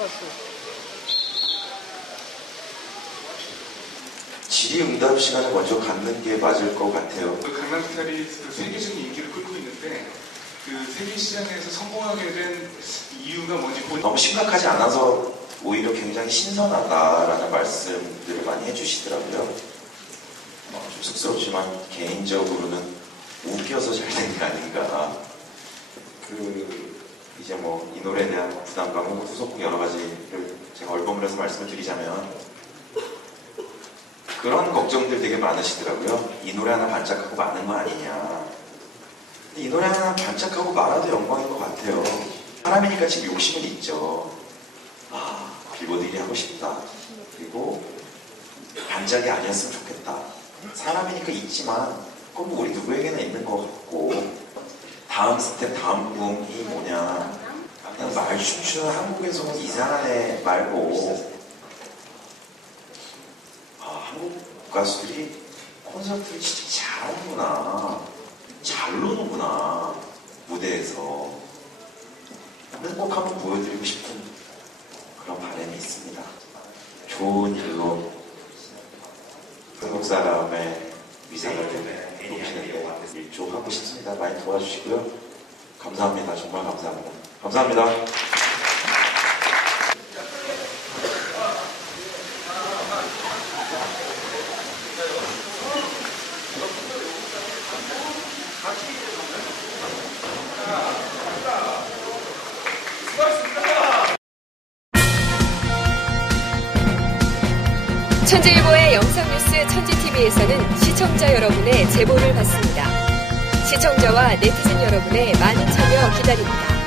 가져왔어. 질의응답 시간을 먼저 갖는 게 맞을 것 같아요. 그 강남스타리스 그 세계적인 인기를 끌고 있는데 그 세계 시장에서 성공하게 된 이유가 뭔지 보... 너무 심각하지 않아서 오히려 굉장히 신선하다라는 말씀들을 많이 해주시더라고요. 어, 좀 쑥스럽지만 개인적으로는 웃겨서 잘 된 게 아닌가. 그 이제 뭐 이 노래에 대한 부담감 혹은 후속곡 여러 가지를 제가 얼버무려 서 말씀을 드리자면 그런 걱정들 되게 많으시더라고요. 이 노래 하나 반짝하고 마는 거 아니냐. 이 노래 하나 반짝하고 말아도 영광인 것 같아요. 사람이니까 지금 욕심은 있죠. 아, 빌보드 1위 하고 싶다. 그리고 반짝이 아니었으면 좋겠다. 사람이니까 있지만 그건 뭐 우리 누구에게나 있는 것 같고 다음 스텝, 다음 꿈이 뭐냐. 그냥 말 춤추는 한국에서는 이상한 애 말고 아, 한국 가수들이 콘서트를 진짜 잘하는구나. 잘 노는구나. 무대에서. 는 꼭 한번 보여드리고 싶은 그런 바람이 있습니다. 좋은 일로 한국 사람의 위상을 일조 싶습니다. 많이 도와주시고요. 감사합니다. 정말 감사합니다. 감사합니다. 천지일보의 영상뉴스 천지TV에서는 시청자 여러분의 제보를 받습니다. 시청자와 네티즌 여러분의 많은 참여 기다립니다.